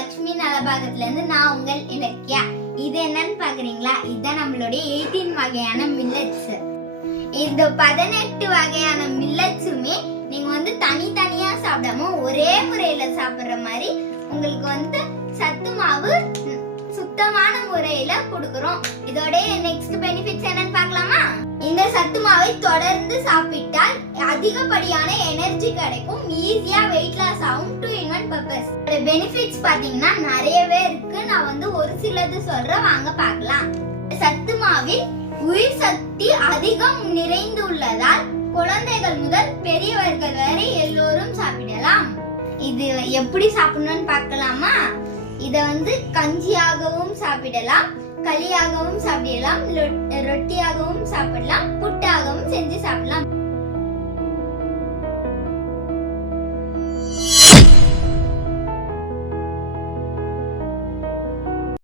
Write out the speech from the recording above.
லக்ஷ்மி நலபாகத்துல இருந்து நான் உங்கள் இலக்கியா. இது என்னன்னு பாக்குறீங்களா இதுதான் நம்மளுடைய எயிட்டீன் வகையான மில்லட்ஸ் இந்த பதினெட்டு வகையான மில்லட்ஸுமே நீங்க வந்து தனித்தனியா சாப்பிடாம ஒரே முறையில சாப்பிடுற மாதிரி உங்களுக்கு வந்து சத்து மாவு சுத்தமான முறையில கொடுக்குறோம். இதோட நெக்ஸ்ட் பெனிஃபிட்ஸ் என்னன்னு பார்க்கலாமா? இந்த சத்து மாவை தொடர்ந்து சாப்பிட்டு அதிகப்படியான எனர்ஜி கிடைக்கும் ஈஸியா வெயிட் லாஸ் ஆகும் two in one purpose benefits பாத்தீங்கன்னா நிறையவே இருக்கு. நான் வந்து ஒரு சிலது சொல்றேன். வாங்க பார்க்கலாம். சத்து மாவில் உயிர் சக்தி அதிகம் நிறைந்து உள்ளதால் குழந்தைகள் முதல் பெரியவர்கள் வரை எல்லோரும் சாப்பிடலாம். இது எப்படி சாப்பிடணும்னு பார்க்கலாமா? இதை வந்து கஞ்சியாகவும் சாப்பிடலாம் களியாகவும் சாப்பிடலாம் ரொட்டியாகவும் சாப்பிடலாம் புட்டாகவும் செஞ்சு சாப்பிடலாம்.